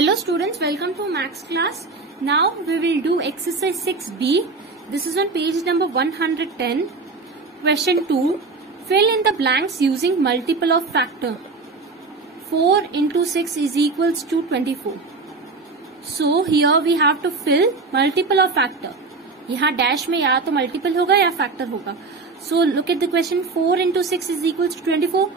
Hello students, welcome to Maths class. Now we will do exercise 6B. This is on page number 110. Question 2. Fill in the blanks using multiple of factor. 4 into 6 is equals to 24. So here we have to fill multiple of factor. यहाँ dash में या तो multiple होगा या factor होगा. So look at the question. 4 into 6 is equals to 24.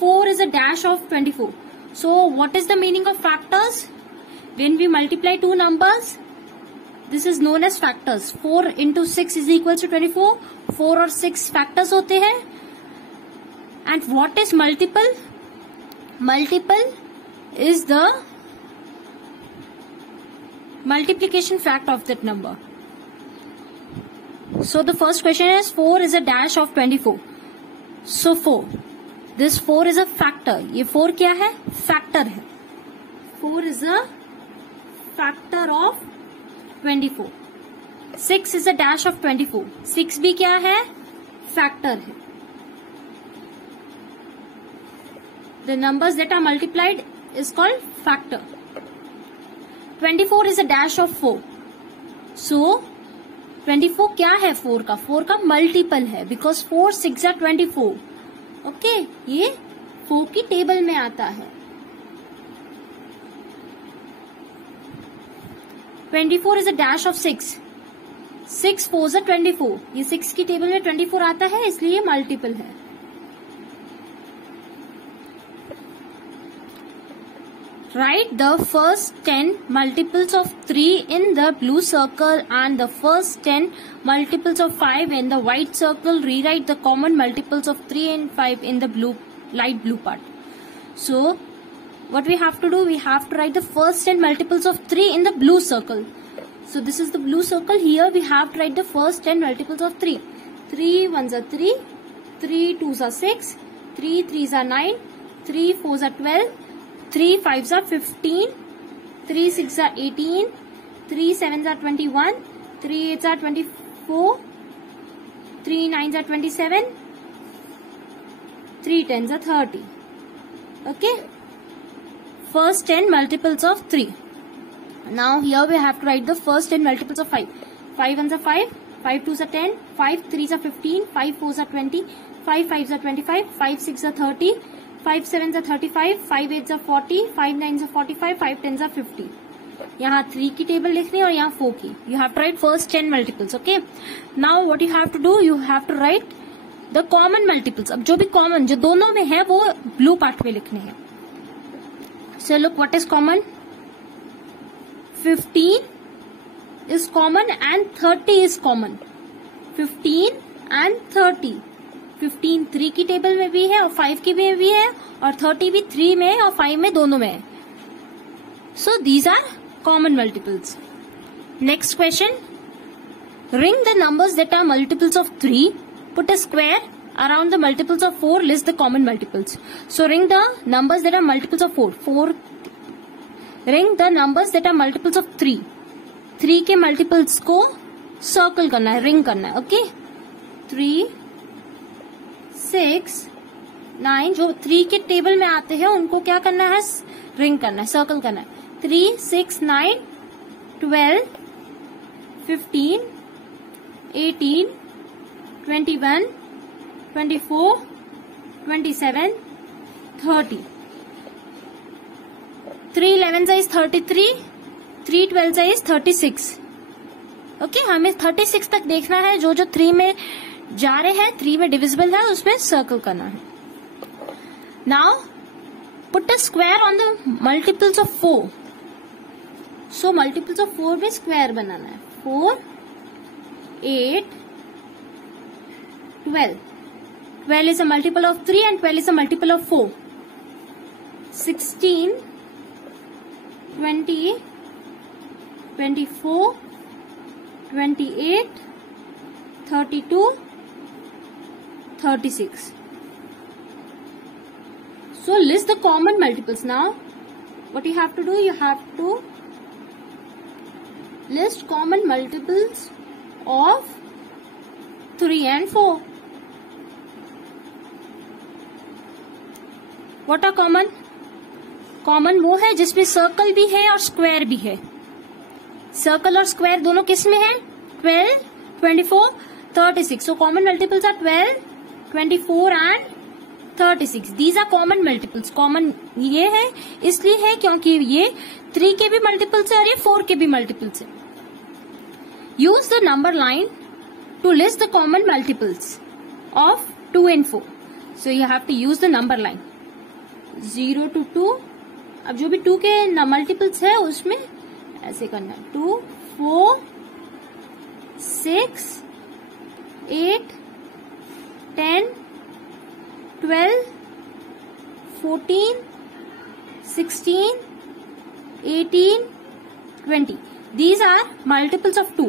4 is a dash of 24. So what is the meaning of factors? When we multiply two numbers, this is known as factors. 4 into 6 is equals to 24. 4 और 6 factors होते हैं. And what is multiple? Multiple is the multiplication fact of that number. So the first question is 4 is a dash of 24. So 4. This 4 is a factor. ये 4 क्या है? Factor है. 4 is a factor of 24. 6 is a dash of 24. 6 भी क्या है? Factor है. The numbers that are multiplied is called factor. 24 is a dash of 4. So 24 क्या है 4 का? 4 का मल्टीपल है. Because 4 6 are 24. ओके, ये 4 की टेबल में आता है. 24 is a dash of 6. 6 4s are 24. ये 6 की टेबल में 24 आता है, इसलिए ये मल्टीपल है. Write the first 10 multiples of 3 in the blue circle and the first 10 multiples of 5 in the white circle. Rewrite the common multiples of 3 and 5 in the light blue part. So, what we have to do? We have to write the first 10 multiples of 3 in the blue circle. So, this is the blue circle. Here we have to write the first 10 multiples of 3. 3 1s are 3, 3 2s are 6, 3 3s are 9, 3 4s are 12, 3 5s are 15, 3 6s are 18, 3 7s are 21, 3 8s are 24, 3 9s are 27, 3 10s are 30. Okay. First 10 multiples of 3. Now here we have to write the first 10 multiples of 5. 5 1s are 5, 5 2s are 10, 5 3s are 15, 5 4s are 20, 5 5s are 25, 5 6s are 30, 5 7s are 35, 5 8s are 40, 5 9s are 45, 5 10s are 50. यहाँ 3 की table लिखनी है और यहाँ 4 की. You have to write first 10 multiples. Okay. Now what you have to do? You have to write the common multiples. अब जो भी common जो दोनों में है वो blue part में लिखने हैं. So look what is common. 15 is common and 30 is common. 15 and 30. 15 3 की टेबल में भी है और 5 की में भी है और 30 भी 3 में है और 5 में दोनों में है. So these are common multiples. Next question. Ring the numbers that are multiples of 3. Put a square around the multiples of 4. List the common multiples. So ring the numbers that are multiples of 4. 4. Ring the numbers that are multiples of 3. 3 के multiples को circle करना है, ring करना है. Okay. 3 6 9 जो 3 के table में आते हैं उनको क्या करना है? रिंग करना है, सर्कल करना है. 3 6 9 12 15 18 21 24 27 30. 3 11 is 33, 3 12 is 36. ओके, हमें 36 तक देखना है. जो जो 3 में जा रहे हैं, 3 में डिविजिबल है, उसमें सर्कल करना है. Now put a square on the multiples of 4. So multiples of 4 में स्क्वायर बनाना है. 4 8 12. 12 is a multiple of 3 and 12 is a multiple of 4. 16 20 24 28 32 36. So list the common multiples. Now what you have to do? You have to list common multiples of 3 and 4. What are common? Common वो है जिसमें circle भी है और square भी है। Circle और square दोनों किस में है? 12, 24, 36. So common multiples are 12, 24 and 36. These are common multiples. Common ये है इसलिए है क्योंकि ये 3 के भी मल्टीपल्स है और ये 4 के भी मल्टीपल्स है। Use the number line to list the common multiples of 2 and 4. So you have to use the number line 0 to 2. अब जो भी 2 के मल्टीपल्स है उसमें ऐसे करना है 2, 4, 6, 8, 10, 12, 14, 16, 18, 20. These are multiples of 2.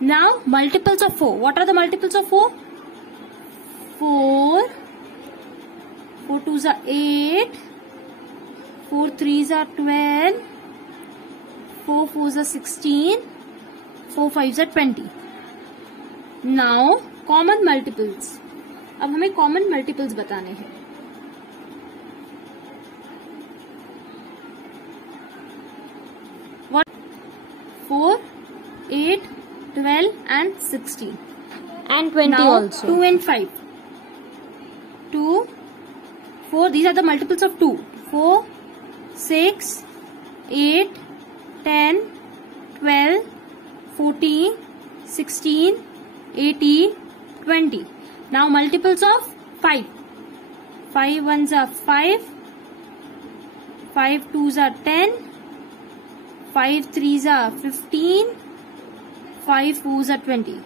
Now multiples of 4. What are the multiples of 4? 4, 4 2s are 8, 4 3s are 12, 4 4s are 16, 4 5s are 20. Now common multiples. अब हमें common multiples बताने हैं। What? 4, 8, 12 and 16 and 20 now, also. 2 and 5. 2, 4. These are the multiples of 2. 4, 6, 8, 10, 12, 14, 16, 18, 20. Now multiples of 5. 5 ones are 5. 5 twos are 10. 5 threes are 15. 5 fours are 20.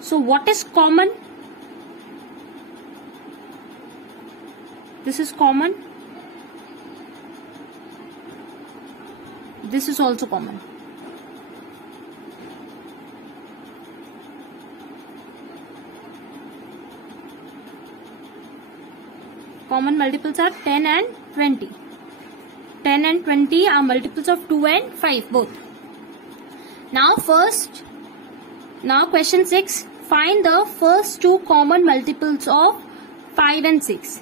So what is common? This is common. This is also common. Common multiples are 10 and 20. 10 and 20 are multiples of 2 and 5 both. Now question 6. Find the first two common multiples of 5 and 6.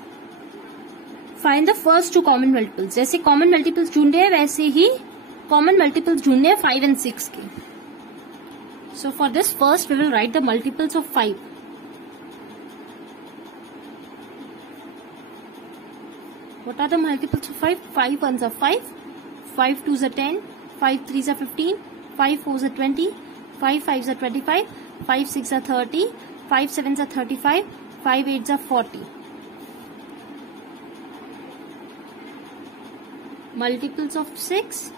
Find the first two common multiples. जैसे common multiples ढूंढे हैं वैसे ही common multiples ढूंढने हैं 5 and 6 के. So for this first we will write the multiples of 5. What are the multiples of 5? 5 ones are 5, 5 twos are 10, 5 threes are 15, 5 fours are 20, 5 fives are 25, 5 6 are 30, 5 sevens are 35, 5 eights are 40. Multiples of 6.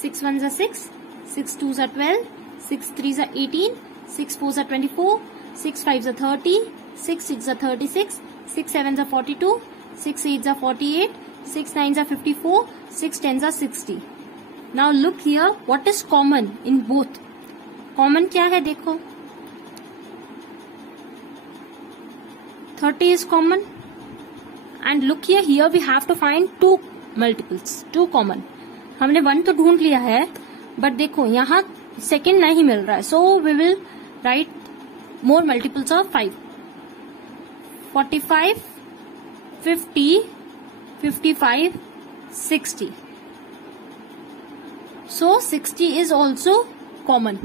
6 ones are 6, 6 twos are 12, 6 threes are 18, 6 fours are 24, 6 fives are 30, 6 sixes are 36, 6 sevens are 42, 6 8s are 48, 6 9s are 54, 6 10s are 60. Now look here, what is common in both? Common क्या है देखो, 30 is common, and look here we have to find two multiples, two common. हमने 1 तो ढूंढ लिया है, but देखो यहाँ second नहीं मिल रहा है, so we will write more multiples of 5. 45, 50, 55, 60. So 60 is also common.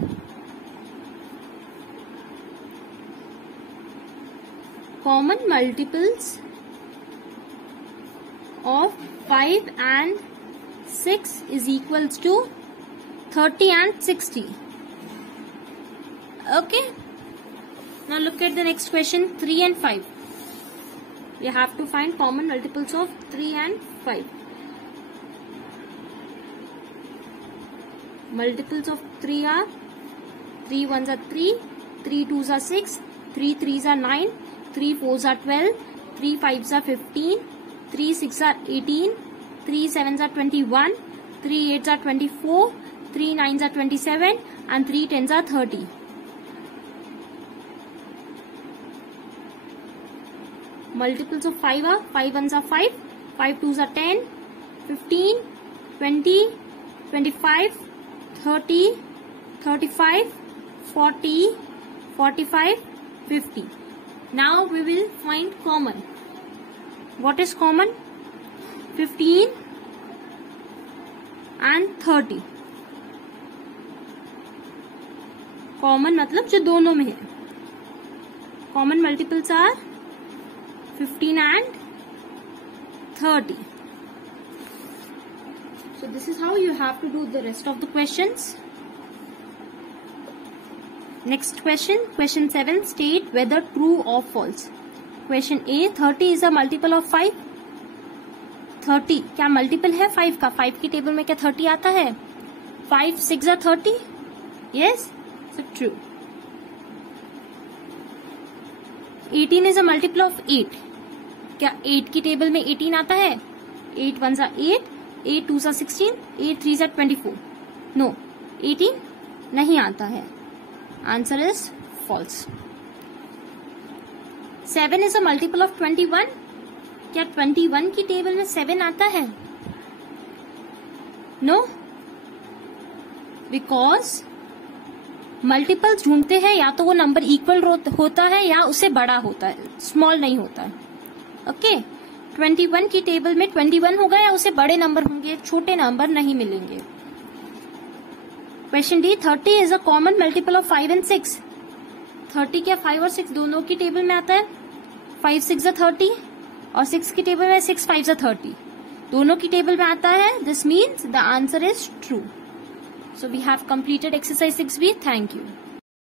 Common multiples of 5 and 6 is equals to 30 and 60. Okay. Now look at the next question, 3 and 5. We have to find common multiples of 3 and 5. Multiples of 3 are 3 ones are 3, 3 twos are 6, 3 threes are 9, 3 fours are 12, 3 fives are 15, 3 6 are 18, 3 sevens are 21, 3 eights are 24, 3 nines are 27 and 3 tens are 30. Multiples of 5 are 5 ones are 5, 5 twos are 10, 15, 20, 25, 30, 35, 40, 45, 50. Now we will find common. What is common? 15, and 30. Common मतलब जो दोनों में है. Common multiples are 15 and 30. So this is how you have to do the rest of the questions. Next question, question 7, state whether true or false. Question A, 30 is a multiple of 5. 30 क्या multiple है 5 का? 5 की table में क्या 30 आता है? 5 6 are 30. Yes, so true. 18 is a multiple of 8. क्या 8 की टेबल में 18 आता है? 8 1s are 8, 8 2s are 16, 8 3s are 24. No, 18 नहीं आता है. Answer is false. 7 is a multiple of 21. क्या 21 की टेबल में 7 आता है? No, because मल्टीपल ढूंढते हैं या तो वो नंबर इक्वल होता है या उससे बड़ा होता है, स्मॉल नहीं होता है. ओके, 21 की टेबल में 21 होगा या उससे बड़े नंबर होंगे, छोटे नंबर नहीं मिलेंगे. Question D, 30 is a common multiple of 5 and 6. 30 क्या 5 और 6 दोनों की टेबल में आता है? 5 6 are 30 और 6 की टेबल में 6 5s are 30. दोनों की टेबल में आता है. This means the answer is true. So we have completed exercise 6B. Thank you.